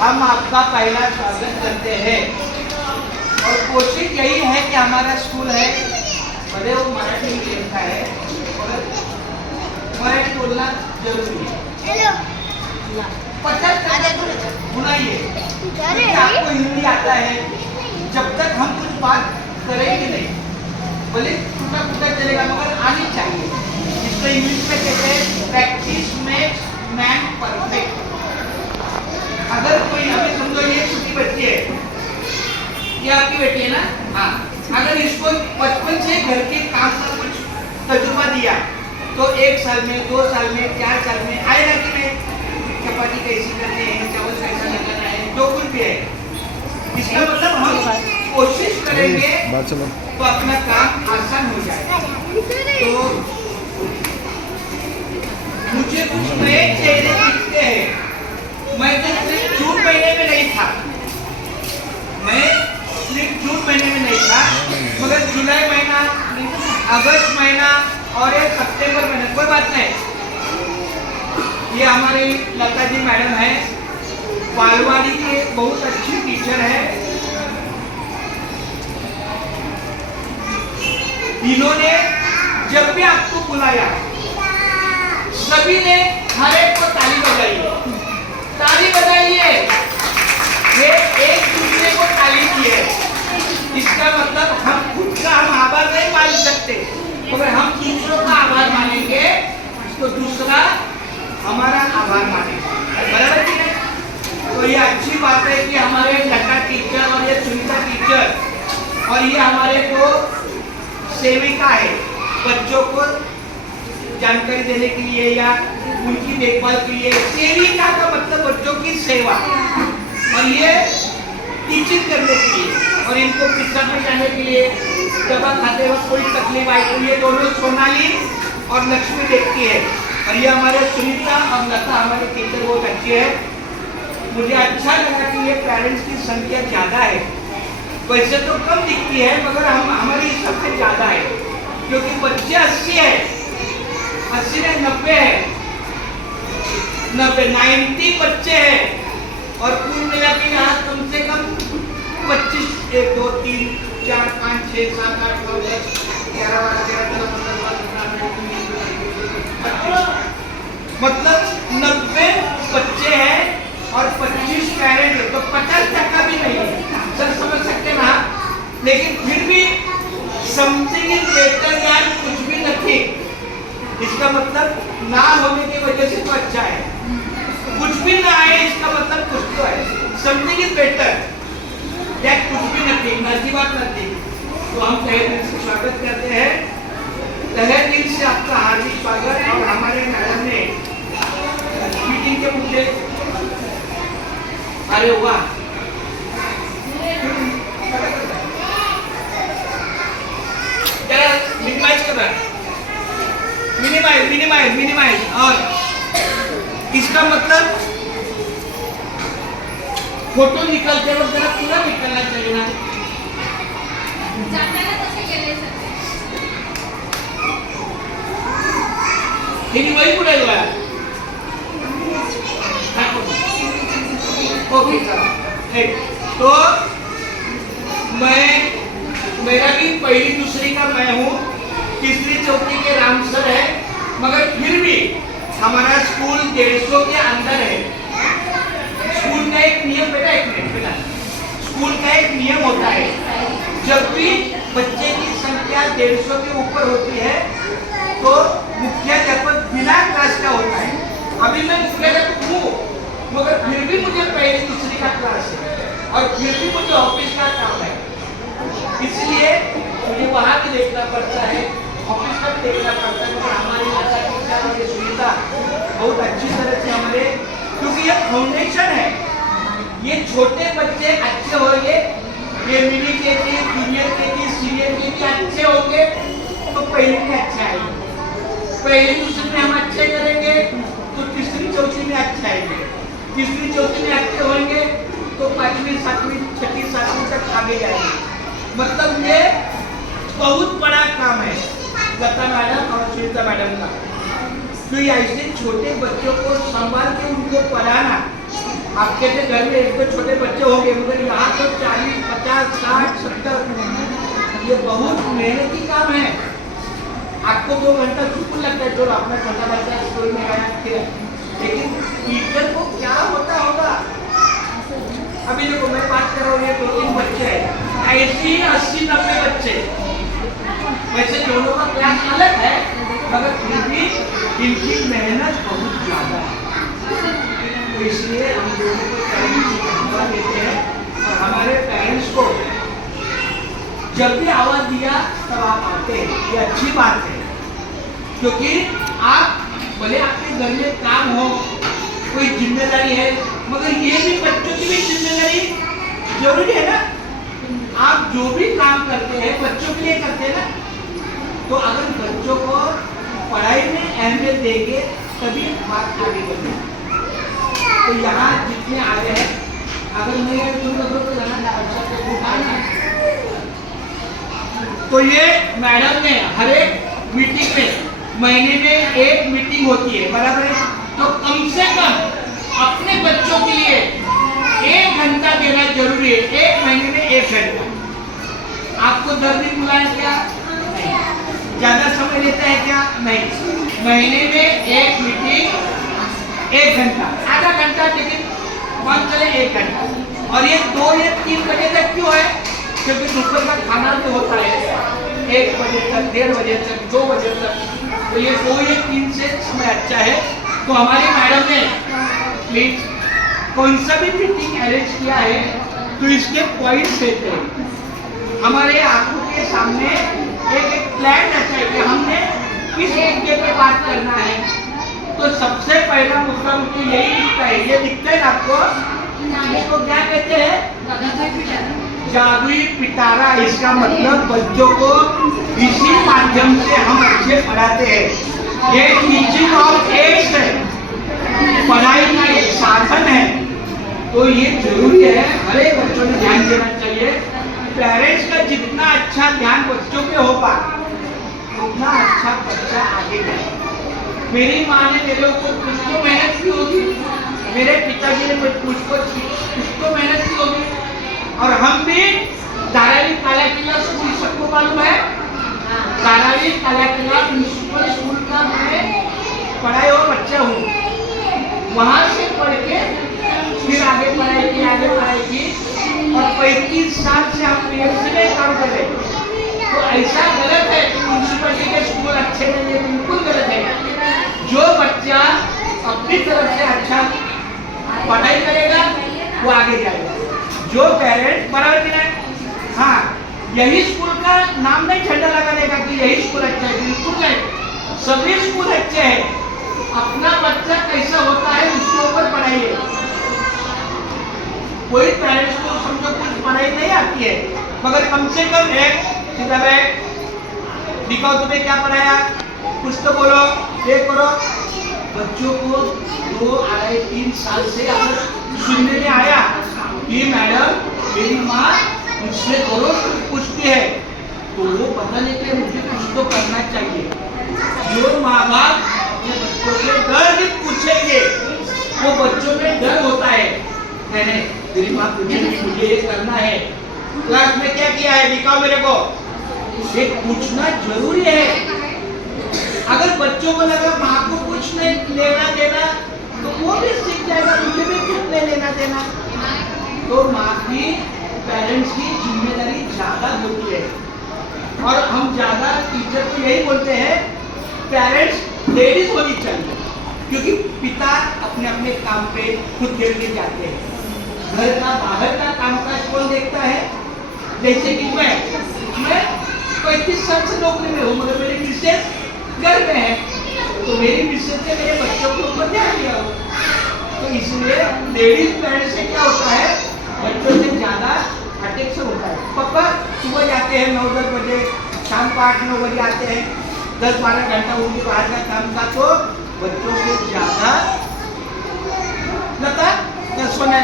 हम आपका पहला स्वागत करते हैं और कोशिश यही है कि हमारा स्कूल है भले वो मराठी मीडियम का है और मराठी बोलना जरूरी है। 50% होना ये क्योंकि आपको हिंदी आता है। जब तक हम कुछ बात करेंगे नहीं भले टूटा फूटा चलेगा मगर आनी चाहिए। इसको इंग्लिश में कहते हैं प्रैक्टिस मेक्स मैन परफेक्ट। अगर कोई अभी समझो ये छोटी बच्ची है, ये आपकी बेटी है ना, हाँ, अगर इसको बचपन से घर के काम का कुछ तजुर्बा दिया तो 1 साल में 2 साल में 4 साल में आएगा कि नहीं, चपाती कैसी करते हैं, चावल कैसा लगाना है, जो कुछ भी है। इसका मतलब हम कोशिश करेंगे तो अपना काम आसान हो जाएगा। तो मुझे कुछ नए चेहरे दिखते हैं। मैं तो सिर्फ जून महीने में नहीं था, मैं सिर्फ जून महीने में नहीं था मगर जुलाई महीना, अगस्त महीना और ये सितंबर महीना, कोई बात नहीं। ये हमारे लता जी मैडम है, बालवाड़ी के बहुत अच्छी टीचर है। इन्होंने जब भी आपको बुलाया सभी ने हर एक को ताली बजाई, ताली बजाइए। ये एक दूसरे को ताली दिए। इसका मतलब हम खुद का हम आभार नहीं मान सकते मगर हम दूसरों का आभार मानेंगे तो दूसरा हमारा आभार मानेगा, बराबर की नहीं। तो ये अच्छी बात है कि हमारे लता टीचर और ये सुनीता टीचर और ये हमारे को सेविका है, बच्चों को जानकारी देने के लिए या उनकी देखभाल के लिए। सेविका का मतलब बच्चों की सेवा और ये टीचिंग करने के लिए और इनको पिक्चर में जाने के लिए दवा खाते वक्त कोई तकलीफ आई तो ये दोनों सोनाली और लक्ष्मी देखती है। और ये हमारे सुनीता और लता हमारे टीचर बहुत अच्छे हैं। मुझे अच्छा लगा कि ये पेरेंट्स की संख्या ज़्यादा है। वैसे तो कम दिखती है मगर हम हमारी सबसे ज़्यादा है क्योंकि बच्चे 80 है, 80 नहीं 90 है, 90 बच्चे हैं और कुल मिला के यहाँ कम से कम 25 1 2 3 4 5 6 7 8 9 10 11 12 13 14 मतलब 90 बच्चे हैं और 25 पेरेंट है तो 50% भी नहीं है। सर समझ सकते ना, लेकिन फिर भी समथिंग इज बेटर यार कुछ भी नहीं। इसका मतलब ना होने की वजह से तो अच्छा है, कुछ भी ना आए इसका मतलब कुछ तो है। समथिंग इज बेटर या कुछ भी नहीं, नसीबात नहीं। तो हम तहे दिल से स्वागत करते हैं, तहे दिल से आपका हार्दिक स्वागत। और हमारे मैडम ने मीटिंग के मुद्दे, अरे वाह, जरा मिनिमाइज कर रहा है, मिनिमाइज और इसका मतलब फोटो निकलते वक्त जरा पूरा निकलना चाहिए ना। वही पुढे ओके तो मेरा भी पहली दूसरी का मैं हूँ, तीसरी चौथी के राम सर है मगर फिर भी हमारा स्कूल 150 के अंदर है। स्कूल का एक नियम बेटा स्कूल का एक नियम होता है, जब भी बच्चे की संख्या 150 के ऊपर होती है तो मुख्याध्यापक बिना क्लास का होता है। अभी मैं मुख्याध्यापक हूँ मगर फिर भी मुझे पहली दूसरी का क्लास है और फिर भी मुझे ऑफिस का काम है, इसलिए मुझे वहाँ भी देखना पड़ता है, ऑफिस का भी देखना पड़ता है। मगर हमारी लता टीचर और ये सुनीता बहुत अच्छी तरह से हमारे, क्योंकि ये फाउंडेशन है, ये छोटे बच्चे अच्छे होंगे, ये mini KG, junior KG, senior KG अच्छे होंगे तो पहले में अच्छे आएंगे, पहले दूसरे में हम अच्छे करेंगे तो तीसरी चौथी में अच्छे आएंगे, तीसरी चौथी में अच्छे होंगे तो 5वीं 7वीं 6वीं 7वीं तक आगे जाएंगे। मतलब ये बहुत बड़ा काम है लता मैडम और सुनीता मैडम का। तो ऐसे छोटे बच्चों को संभाल के उनको पढ़ाना आपके से घर में एक दो छोटे बच्चे होंगे, मगर यहाँ तो 40, 50, 60, 70 ये बहुत मेहनती काम है। आपको 2 घंटा स्कूल लगता है, जो अपना छोटा बच्चा स्कूल में गया फिर, लेकिन टीचर को क्या होता होगा। अभी देखो मैं बात कर रहा हूँ, ये 2-3 बच्चे हैं, ऐसे ही 80-90 बच्चे, वैसे दोनों का क्लास अलग है, मगर फिर भी इनकी मेहनत बहुत ज्यादा है। तो इसलिए हम लोगों को पेरेंट्स देते हैं, और हमारे पेरेंट्स को जब भी आवाज दिया तब आप आते हैं, ये अच्छी बात है। क्योंकि आप भले आपके घर में काम हो, कोई जिम्मेदारी है, मगर ये भी बच्चों की भी जिम्मेदारी जरूरी है ना। आप जो भी काम करते हैं बच्चों के लिए करते हैं ना, तो अगर बच्चों को पढ़ाई में अहमियत देंगे तभी बात आगे बढ़ेगी। तो यहाँ जितने आ रहे हैं, अगर मैं तो जाना तो ये मैडम ने हर एक मीटिंग में, महीने में 1 मीटिंग होती है, बराबर है, तो कम से कम अपने बच्चों के लिए 1 घंटा देना जरूरी है। 1 महीने में 1 घंटा। आपको 10 दिन बुलाया क्या? ज्यादा समय लेता है क्या? नहीं। महीने में 1 मीटिंग 1 घंटा, आधा घंटा, लेकिन मान चले 1 घंटा। और ये 2 या 3 बजे तक क्यों है? क्योंकि दोपहर का खाना भी होता है 1 बजे तक, 1:30 बजे तक, 2 बजे तक, तो ये 2 या 3 से समय अच्छा है। तो हमारी मैडम ने प्लीज कौन सा भी मीटिंग अरेंज किया है तो इसके पॉइंट्स देते हैं हमारे आंखों के सामने। एक प्लान रहता है कि हमने किस मुद्दे पे बात करना है। तो सबसे पहला मुद्दा मुझे यही दिखता है, ये दिखता है आपको, इसको क्या कहते हैं? जादुई पिटारा। इसका मतलब बच्चों को इसी माध्यम से हम अच्छे पढ़ाते हैं। ये टीचिंग ऑफ एड्स है, पढ़ाई का एक साधन है। तो ये जरूरी है, हर एक बच्चों ने ध्यान देना चाहिए। पेरेंट्स का जितना अच्छा ध्यान बच्चों पे होगा उतना अच्छा बच्चा आगे जाएगा। मेरी माँ ने मेरे ऊपर कुछ तो मेहनत की होगी, मेरे पिताजी ने कुछ तो मेहनत की होगी, और हम भी धारावी काला किला स्कूल, सबको मालूम है धारावी काला किला म्युनिसिपल स्कूल का मैं पढ़ाई हुआ बच्चा हूँ। वहां से पढ़ के फिर आगे पढ़ाई की, और 35 साल से हम PMC में काम कर रहे हैं। तो ऐसा गलत है कि म्युनिसिपलिटी के स्कूल अच्छे नहीं है, बिल्कुल गलत है। जो बच्चा अपनी तरफ से अच्छा पढ़ाई करेगा वो आगे जाएगा। जो पेरेंट्स बराबर की नहीं, हाँ यही स्कूल का नाम नहीं झंडा लगाने का कि यही स्कूल अच्छा है, बिल्कुल नहीं। सभी स्कूल अच्छे हैं, अपना बच्चा कैसा होता है उसके ऊपर पढ़ाइए। कोई पेरेंट्स को समझो कुछ पढ़ाई नहीं आती है, मगर कम से कम एक सीधा बैठ दिखाओ तुम्हें क्या पढ़ाया, कुछ तो बोलो, ये करो। बच्चों को 2-3 साल से सुनने में आया कि मैडम मेरी माँ मुझसे रोज पूछती है, तो वो बताने के लिए मुझे कुछ तो करना चाहिए। जो माँ बाप अपने बच्चों से डर भी पूछेंगे, वो बच्चों में डर होता है, नहीं मेरी माँ पूछेगी मुझे ये करना है। क्लास में क्या किया है दिखाओ मेरे को, ये पूछना जरूरी है। अगर बच्चों को लगा माँ को कुछ नहीं लेना देना तो वो भी सीख जाएगा, मुझे भी कुछ नहीं लेना देना। तो माँ की, पेरेंट्स की जिम्मेदारी ज्यादा होती है, और हम ज्यादा टीचर को यही बोलते हैं पेरेंट्स लेडीज होनी चाहिए, क्योंकि पिता अपने अपने काम पे खुद देखने जाते हैं। घर का बाहर का कामकाज कौन देखता है? जैसे कि मैं 35 साल से नौकरी में हूँ, मगर मेरी मिसेज घर में है, तो मेरी मिसेज ने मेरे बच्चों के ऊपर ध्यान दिया हो। तो इसलिए लेडीज पेरेंट्स से क्या होता है, बच्चों से ज्यादा अटेंशन होता है। पापा सुबह जाते हैं 9-10 बजे, शाम को 8-9 बजे आते हैं, 10-12 घंटा उनके बाहर का काम था, तो बच्चों से ज्यादा लता सोना